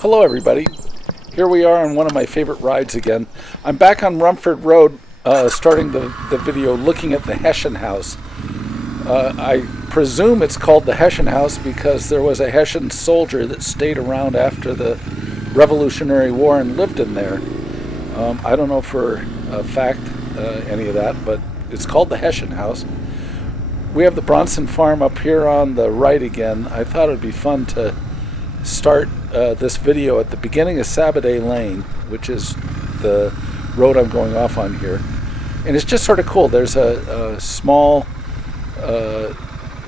Hello everybody. Here we are on one of my favorite rides again. I'm back on Rumford Road starting the video looking at the Heshan house. I presume it's called the Heshan house because there was a Heshan soldier that stayed around after the Revolutionary War and lived in there. I don't know for a fact any of that, but it's called the Heshan house. We have the Bronson farm up here on the right again. I thought it would be fun to start this video at the beginning of Sabbaday Lane, which is the road I'm going off on here. And it's just sort of cool. There's a small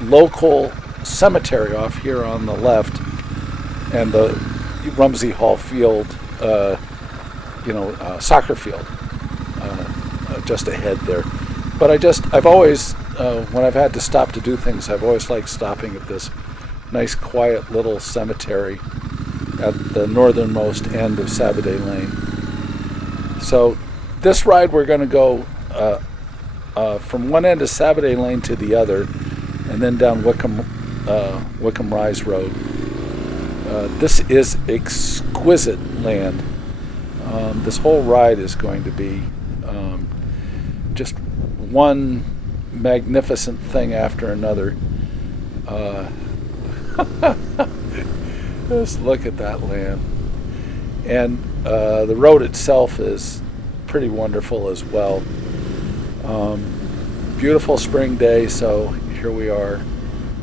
local cemetery off here on the left, and the Rumsey Hall field, soccer field just ahead there. But I've always, when I've had to stop to do things, I've always liked stopping at this nice quiet little cemetery at the northernmost end of Sabbaday Lane. So this ride we're going to go from one end of Sabbaday Lane to the other, and then down Wykeham Rise Road. This is exquisite land. This whole ride is going to be just one magnificent thing after another. Just look at that land. And the road itself is pretty wonderful as well. Beautiful spring day, so here we are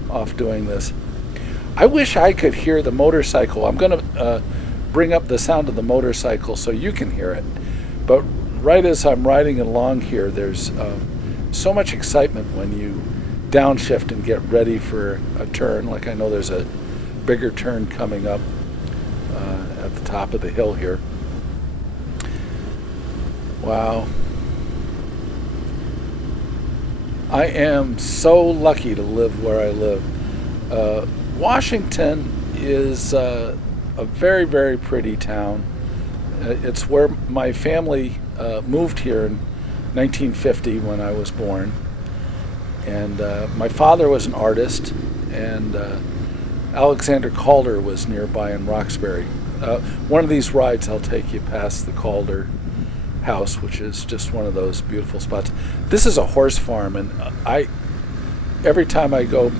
off doing this. I wish I could hear the motorcycle. I'm going to bring up the sound of the motorcycle so you can hear it. But right as I'm riding along here, there's so much excitement when you downshift and get ready for a turn. Like I know there's a bigger turn coming up at the top of the hill here. Wow. I am so lucky to live where I live. Washington is a very, very pretty town. It's where my family moved here in 1950 when I was born. And my father was an artist, and Alexander Calder was nearby in Roxbury. One of these rides I'll take you past the Calder house, which is just one of those beautiful spots. This is a horse farm, and every time I go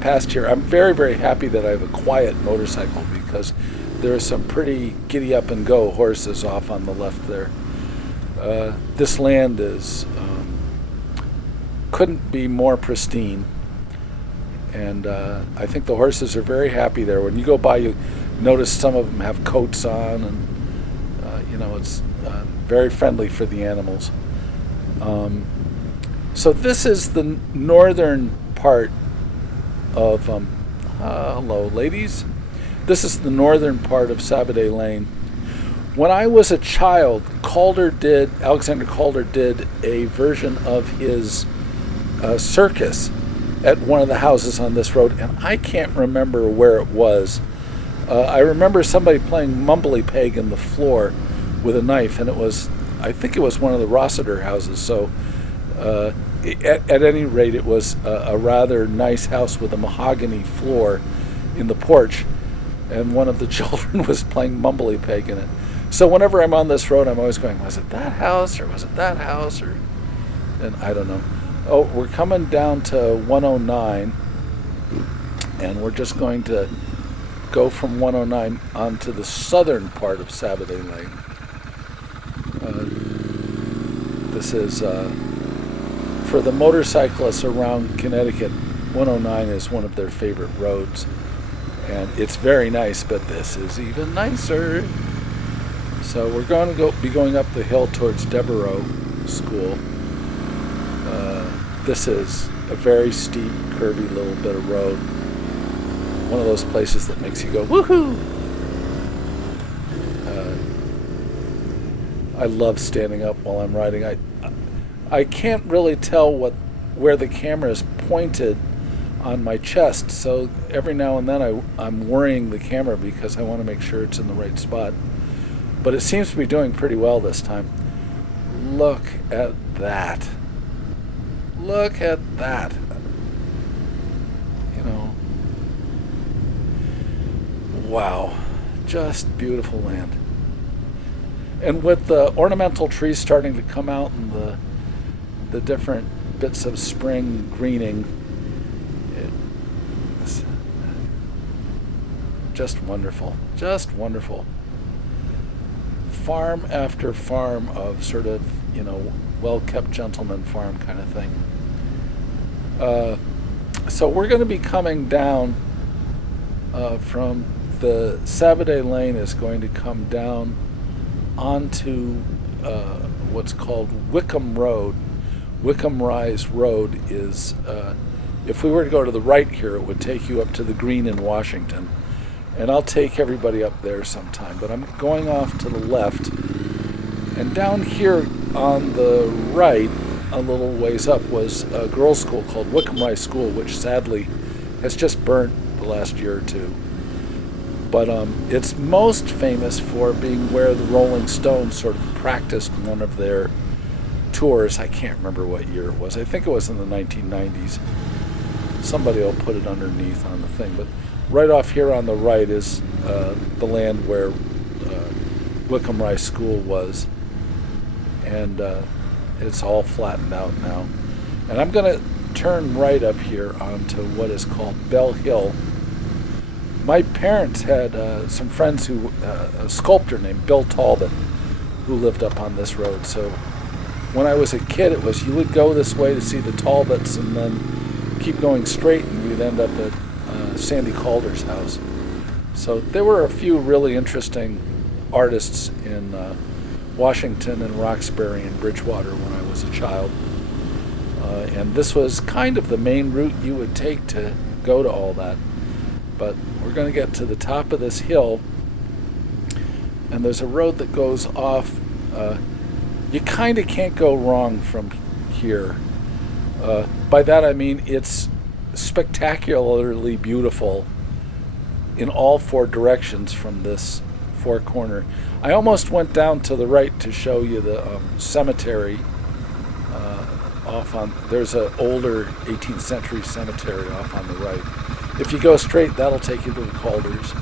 past here, I'm very, very happy that I have a quiet motorcycle because there are some pretty giddy up and go horses off on the left there. This land is couldn't be more pristine, and I think the horses are very happy there. When you go by, you notice some of them have coats on, and it's very friendly for the animals. So this is the northern part of hello ladies. This is the northern part of Sabbaday Lane. When I was a child, Alexander Calder did a version of his circus at one of the houses on this road, and I can't remember where it was. I remember somebody playing mumbly peg in the floor with a knife, and I think it was one of the Rossiter houses. So at any rate, it was a rather nice house with a mahogany floor in the porch, and one of the children was playing mumbly peg in it. So whenever I'm on this road, I'm always going, was it that house, or was it that house, and I don't know. Oh, we're coming down to 109, and we're just going to go from 109 onto the southern part of Sabbaday Lane. This is, for the motorcyclists around Connecticut, 109 is one of their favorite roads, and it's very nice, but this is even nicer. So we're going to be going up the hill towards Devereux School. This is a very steep, curvy little bit of road. One of those places that makes you go, woohoo! I love standing up while I'm riding. I can't really tell where the camera is pointed on my chest, so every now and then I'm worrying the camera because I want to make sure it's in the right spot. But it seems to be doing pretty well this time. Look at that. Look at that. Wow. just beautiful land. And with the ornamental trees starting to come out and the different bits of spring greening, it's just wonderful. Just wonderful. Farm after farm of sort of, well-kept gentleman farm kind of thing. So we're going to be coming down from the Sabbaday lane is going to come down onto what's called Wykeham Road. Wykeham Rise Road is, if we were to go to the right here, it would take you up to the Green in Washington. And I'll take everybody up there sometime. But I'm going off to the left. And down here on the right, a little ways up, was a girls' school called Wykeham Rise School, which sadly has just burnt the last year or two. But it's most famous for being where the Rolling Stones sort of practiced one of their tours. I can't remember what year it was. I think it was in the 1990s. Somebody will put it underneath on the thing. But right off here on the right is the land where Wykeham Rise School was. And it's all flattened out now. And I'm going to turn right up here onto what is called Bell Hill. My parents had some friends a sculptor named Bill Talbot, who lived up on this road. So when I was a kid, it was you would go this way to see the Talbots and then keep going straight and you'd end up at Sandy Calder's house. So there were a few really interesting artists in Washington and Roxbury and Bridgewater when I was a child. And this was kind of the main route you would take to go to all that. But we're going to get to the top of this hill, and there's a road that goes off. You kind of can't go wrong from here. By that I mean it's spectacularly beautiful in all four directions from this four corner. I almost went down to the right to show you the cemetery. There's an older 18th century cemetery off on the right. If you go straight, that'll take you to the Calders.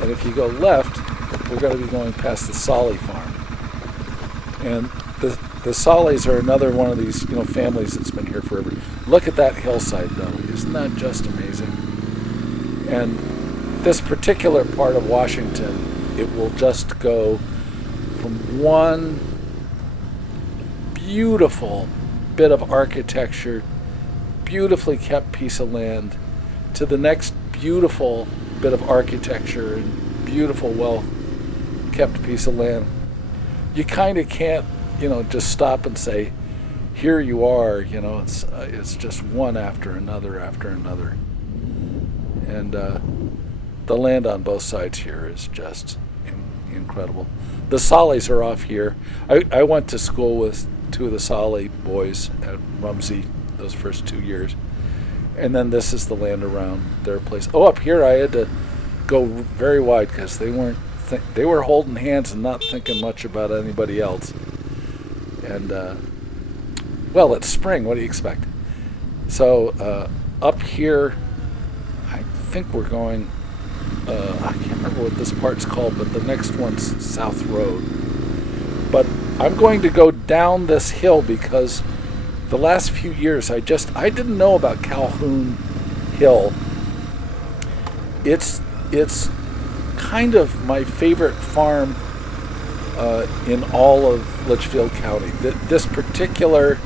And if you go left, we're going to be going past the Solly farm. And the Sollys are another one of these families that's been here forever. Look at that hillside, though. Isn't that just amazing? And this particular part of Washington, it will just go from one beautiful bit of architecture, beautifully kept piece of land, to the next beautiful bit of architecture and beautiful, well-kept piece of land. You kind of can't, just stop and say, here you are. It's just one after another after another. And the land on both sides here is just incredible. The Sollys are off here. I went to school with two of the Solly boys at Rumsey those first 2 years. And then this is the land around their place. Oh, up here I had to go very wide because they were holding hands and not thinking much about anybody else. And it's spring. What do you expect? So up here, I think we're going. I can't remember what this part's called, but the next one's South Road. But I'm going to go down this hill because the last few years I didn't know about Calhoun Hill. It's kind of my favorite farm in all of Litchfield County. This particular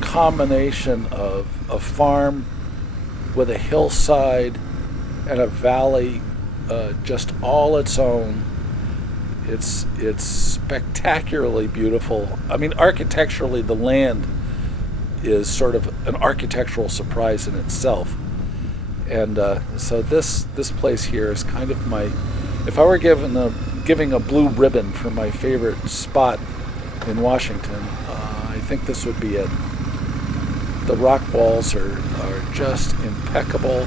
combination of a farm with a hillside and a valley, just all its own. It's spectacularly beautiful. I mean, architecturally, the land is sort of an architectural surprise in itself. And so this place here is kind of my, if I were giving a blue ribbon for my favorite spot in Washington, I think this would be it. The rock walls are just impeccable.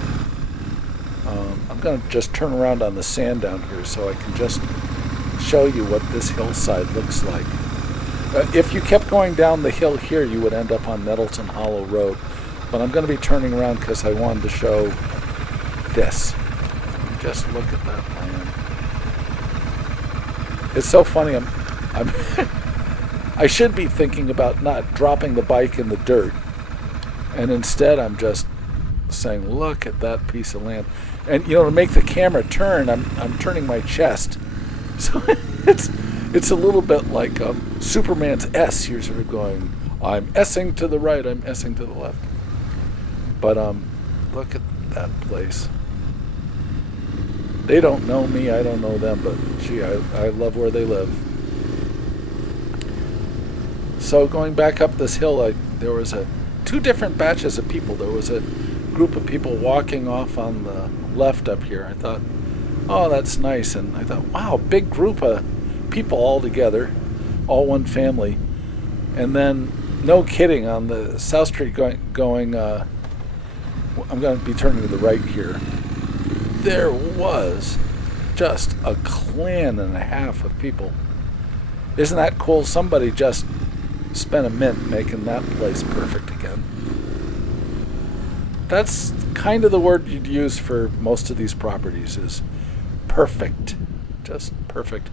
I'm going to just turn around on the sand down here so I can just show you what this hillside looks like. If you kept going down the hill here, you would end up on Nettelton Hollow Road. But I'm going to be turning around because I wanted to show this. Just look at that land. It's so funny. I'm I should be thinking about not dropping the bike in the dirt, and instead I'm just saying, look at that piece of land. And to make the camera turn, I'm turning my chest, so it's a little bit like Superman's S. You're sort of going, I'm S-ing to the right, I'm S-ing to the left. But look at that place. They don't know me, I don't know them, but gee, I love where they live. So going back up this hill, there was two different batches of people. There was a group of people walking off on the left up here. I thought, oh, that's nice. And I thought, wow, big group of people all together, all one family. And then, no kidding, on the South Street going I'm going to be turning to the right here. There was just a clan and a half of people. Isn't that cool? Somebody just spent a mint making that place perfect again. That's kind of the word you'd use for most of these properties, is perfect. Just perfect.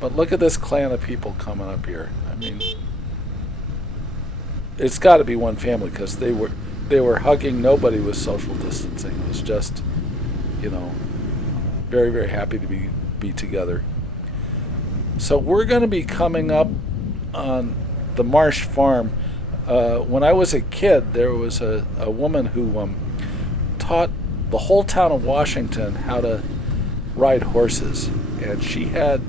But look at this clan of people coming up here. I mean, it's got to be one family, because they were hugging. Nobody was social distancing. It was just, very, very happy to be together. So we're going to be coming up on the Marsh Farm. When I was a kid, there was a woman who taught the whole town of Washington how to ride horses, and she had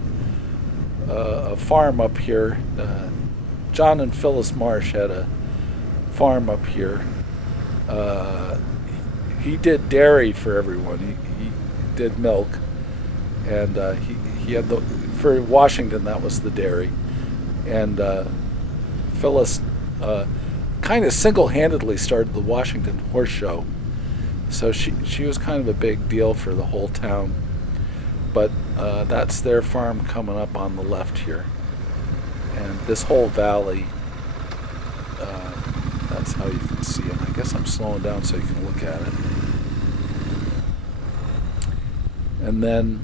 a farm up here. John and Phyllis Marsh had a farm up here. He did dairy for everyone. He did milk, and he had for Washington, that was the dairy. And Phyllis kind of single-handedly started the Washington Horse Show. So she was kind of a big deal for the whole town. But that's their farm coming up on the left here. And this whole valley, that's how you can see it. I guess I'm slowing down so you can look at it. And then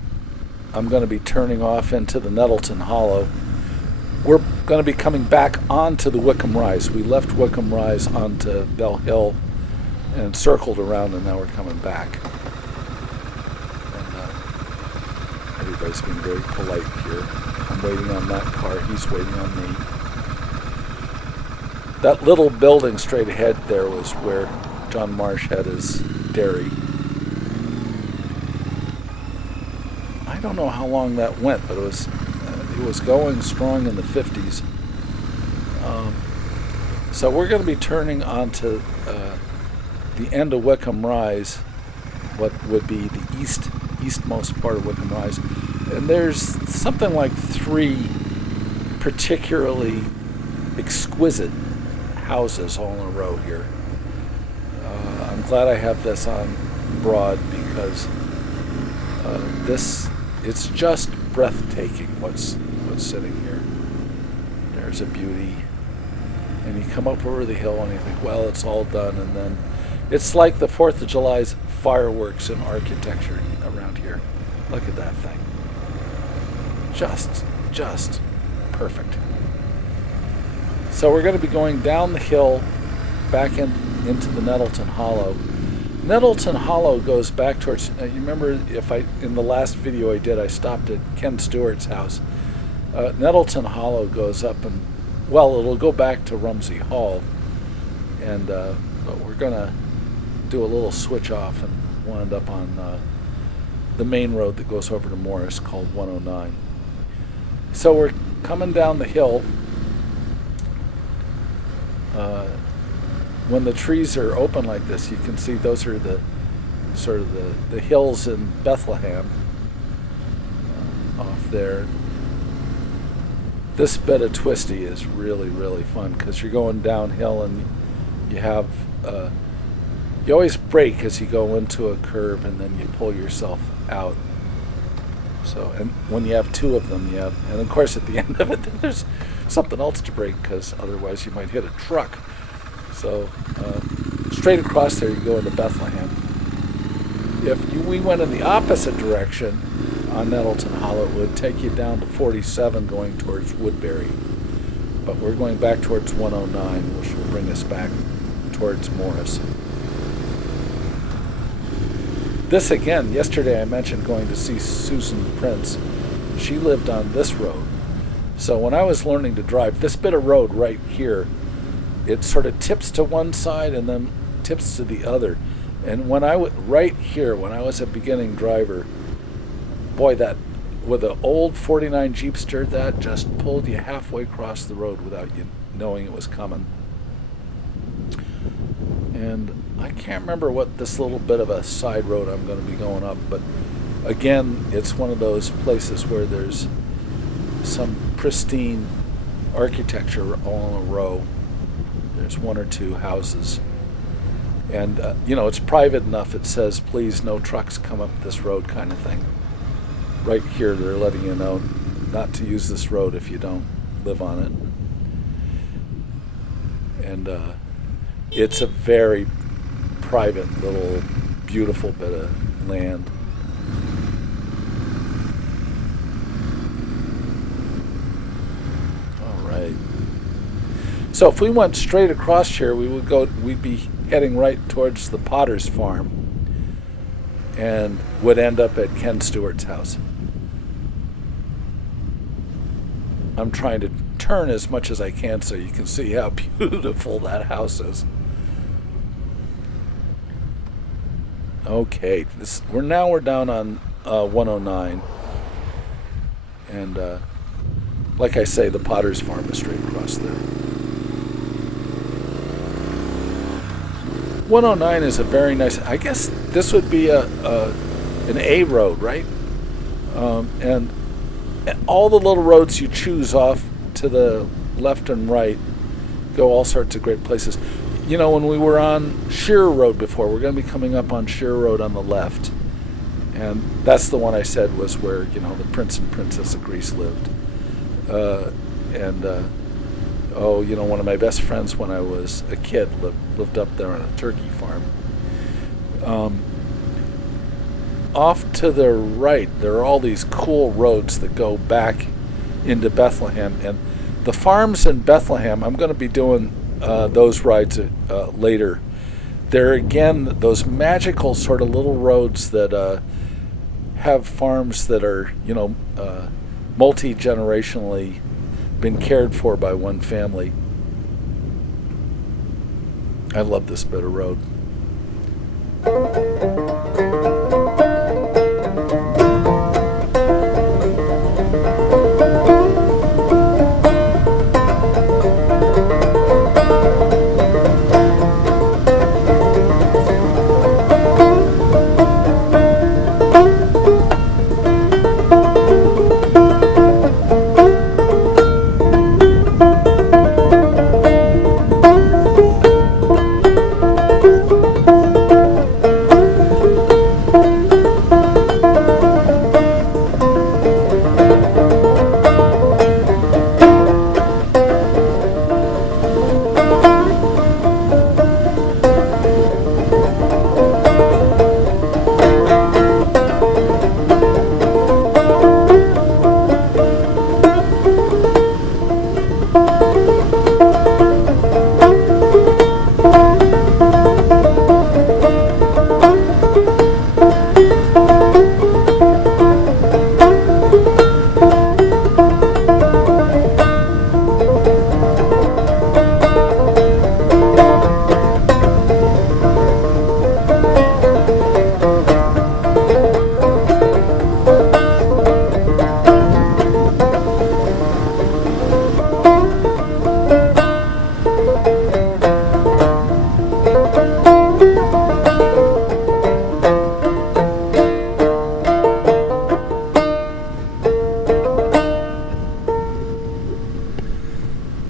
I'm going to be turning off into the Nettelton Hollow. We're going to be coming back onto the Wykeham Rise. We left Wykeham Rise onto Bell Hill and circled around, and now we're coming back. And everybody's being very polite here. I'm waiting on that car. He's waiting on me. That little building straight ahead there was where John Marsh had his dairy. I don't know how long that went, but it was going strong in the 50s. So we're going to be turning onto the end of Wykeham Rise, what would be the eastmost part of Wykeham Rise. And there's something like 3 particularly exquisite houses all in a row here. I'm glad I have this on broad, because it's just breathtaking what's sitting here. There's a beauty. And you come up over the hill and you think, well, it's all done. And then it's like the 4th of July's fireworks and architecture around here. Look at that thing. Just perfect. So we're going to be going down the hill back into the Nettelton Hollow. Nettleton Hollow goes back towards, you remember in the last video I did, I stopped at Ken Stewart's house. Nettleton Hollow goes up and, well, it'll go back to Rumsey Hall, and but we're going to do a little switch off and wind up on the main road that goes over to Morris, called 109. So we're coming down the hill. When the trees are open like this, you can see those are the sort of the hills in Bethlehem off there. This bit of twisty is really, really fun, because you're going downhill and you have you always brake as you go into a curve, and then you pull yourself out. So, and when you have 2 of them, and of course at the end of it, then there's something else to brake, because otherwise you might hit a truck. So straight across there, you go into Bethlehem. If we went in the opposite direction, on Nettelton Hollow. It would take you down to 47 going towards Woodbury. But we're going back towards 109, which will bring us back towards Morris. This again, yesterday I mentioned going to see Susan Prince. She lived on this road. So when I was learning to drive, this bit of road right here, it sort of tips to one side and then tips to the other. And when right here, when I was a beginning driver, boy, that with an old 49 Jeepster, that just pulled you halfway across the road without you knowing it was coming. And I can't remember what this little bit of a side road I'm going to be going up, but again, it's one of those places where there's some pristine architecture all in a row. There's one or two houses. And, it's private enough. It says, please, no trucks come up this road kind of thing. Right here, they're letting you know not to use this road if you don't live on it. And it's a very private little beautiful bit of land. All right. So if we went straight across here, we'd be heading right towards the Potter's farm and would end up at Ken Stewart's house. I'm trying to turn as much as I can so you can see how beautiful that house is. Okay, we're down on 109, and like I say, the Potter's farm is straight across there. 109 is a very nice. I guess this would be an A road, right? And all the little roads you choose off to the left and right go all sorts of great places. When we were on Shearer Road before, we're going to be coming up on Shearer Road on the left. And that's the one I said was where, the Prince and Princess of Greece lived. One of my best friends when I was a kid lived up there on a turkey farm. Off to the right, there are all these cool roads that go back into Bethlehem. And the farms in Bethlehem, I'm going to be doing those rides later. They're, again, those magical sort of little roads that have farms that are, multi-generationally been cared for by one family. I love this bit of road.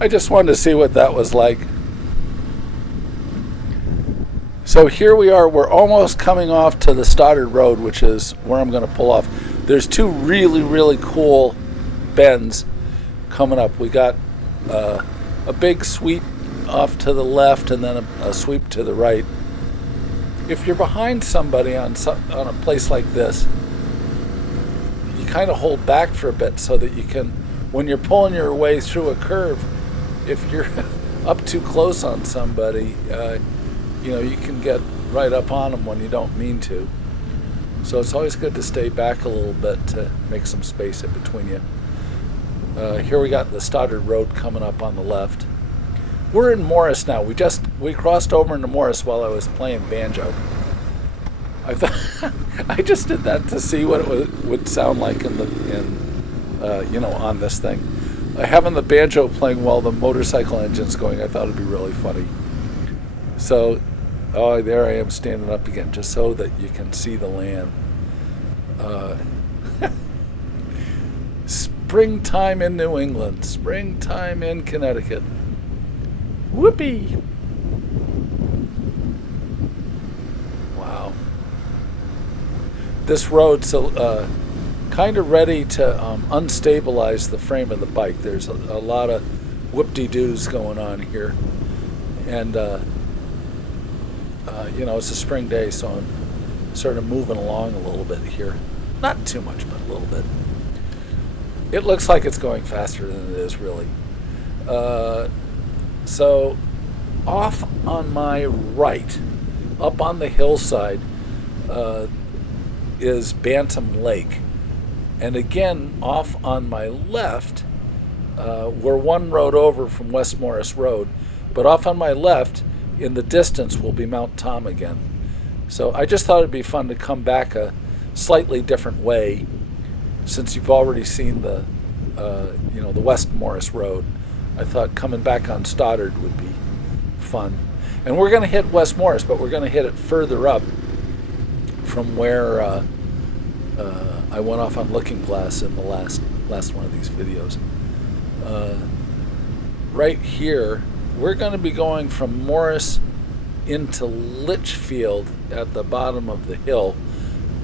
I just wanted to see what that was like. So here we are, we're almost coming off to the Stodard Road, which is where I'm going to pull off. There's two really, really cool bends coming up. We got a big sweep off to the left and then a sweep to the right. If you're behind somebody on a place like this, kind of hold back for a bit so that you can, when you're pulling your way through a curve, if you're up too close on somebody, you can get right up on them when you don't mean to. So it's always good to stay back a little bit to make some space in between you. Here we got the Stodard Road coming up on the left. We're in Morris now. We crossed over into Morris while I was playing banjo. I thought I just did that to see what it would sound like on this thing. Having the banjo playing while the motorcycle engine's going, I thought it'd be really funny. So, there I am standing up again, just so that you can see the land. Springtime in New England, springtime in Connecticut. Whoopee! Wow. This road's kind of ready to unstabilize the frame of the bike. There's a lot of whoop-de-doos going on here. And, it's a spring day, so I'm sort of moving along a little bit here. Not too much, but a little bit. It looks like it's going faster than it is, really. So, off on my right, up on the hillside, is Bantam Lake. And again, off on my left, we're one road over from West Morris Road, but off on my left, in the distance, will be Mount Tom again. So I just thought it'd be fun to come back a slightly different way, since you've already seen the West Morris Road. I thought coming back on Stodard would be fun. And we're going to hit West Morris, but we're going to hit it further up from where I went off on Looking Glass in the last one of these videos. Right here, we're going to be going from Morris into Litchfield at the bottom of the hill.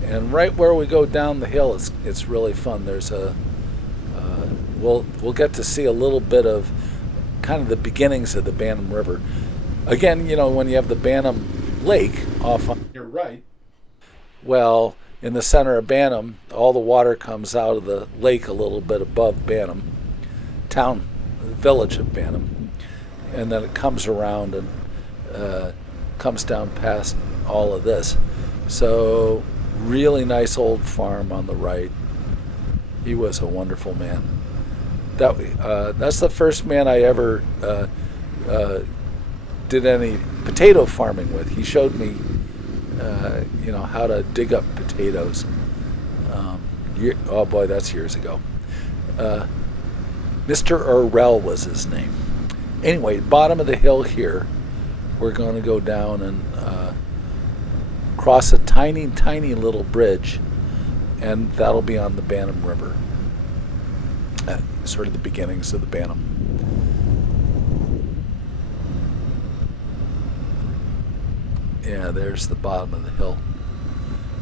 And right where we go down the hill, it's really fun. There's we'll get to see a little bit of kind of the beginnings of the Bantam River. Again, when you have the Bantam Lake off on your right, well, in the center of Bantam, all the water comes out of the lake a little bit above Bantam, the village of Bantam, and then it comes around and comes down past all of this. So, really nice old farm on the right. He was a wonderful man. That's the first man I ever did any potato farming with. He showed me, how to dig up potatoes. Oh boy, that's years ago. Mr. Earl was his name. Anyway, bottom of the hill here, we're going to go down and cross a tiny, tiny little bridge, and that'll be on the Bantam River. Sort of the beginnings of the Bantam. Yeah, there's the bottom of the hill.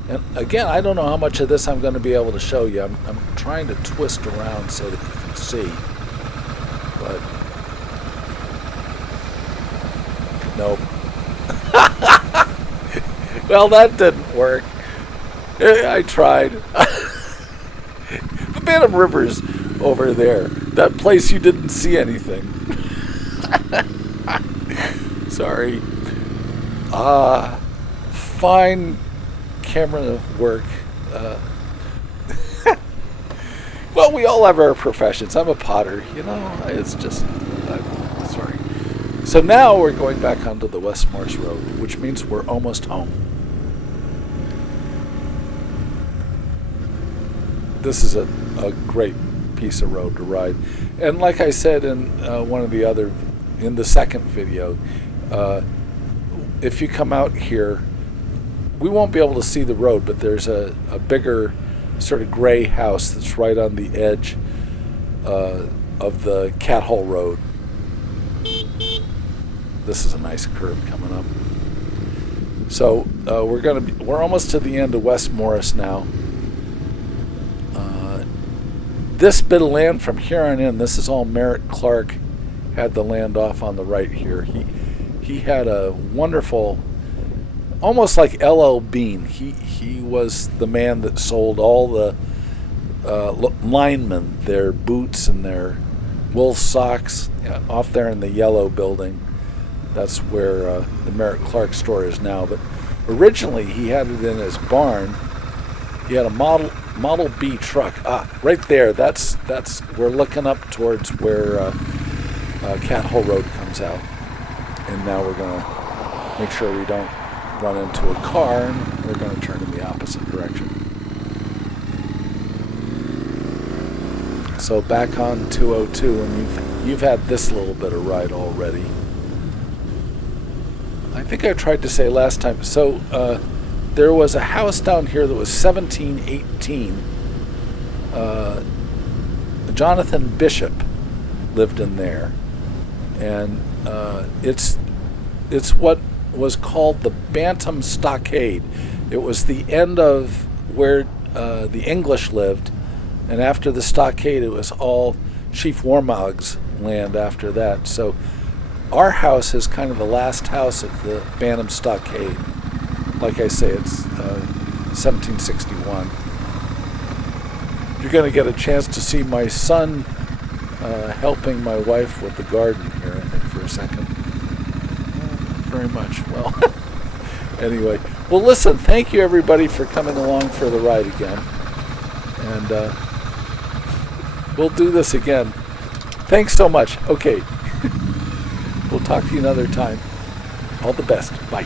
And again, I don't know how much of this I'm going to be able to show you. I'm trying to twist around so that you can see. But, nope. Well, that didn't work. I tried. The Bantam River's over there. That place you didn't see anything. Sorry. Fine camera work. Well, we all have our professions. I'm a potter, it's just, I'm sorry. So now we're going back onto the West Morris Road, which means we're almost home. This is a great piece of road to ride. And like I said in in the second video, if you come out here, we won't be able to see the road, but there's a bigger sort of gray house that's right on the edge of the Cat Hole Road. This is a nice curve coming up. So we're almost to the end of West Morris now. This bit of land from here on in, this is all Merritt Clark had the land off on the right here. He had a wonderful, almost like L.L. Bean. He was the man that sold all the linemen, their boots and their wool socks off there in the yellow building. That's where the Merritt Clark store is now. But originally he had it in his barn. He had a Model B truck. Right there. That's we're looking up towards where Cat Hole Road comes out. And now we're going to make sure we don't run into a car, and we're going to turn in the opposite direction. So back on 202, and you've had this little bit of ride already. I think I tried to say last time. So there was a house down here that was 1718. Jonathan Bishop lived in there, and it's what was called the Bantam Stockade. It was the end of where the English lived, and after the stockade it was all Chief Warmog's land after that. So our house is kind of the last house of the Bantam Stockade. Like I say, it's 1761. You're going to get a chance to see my son helping my wife with the garden here, I think, for a second. Very much. Well, anyway. Well, listen, thank you, everybody, for coming along for the ride again. And we'll do this again. Thanks so much. Okay. We'll talk to you another time. All the best. Bye.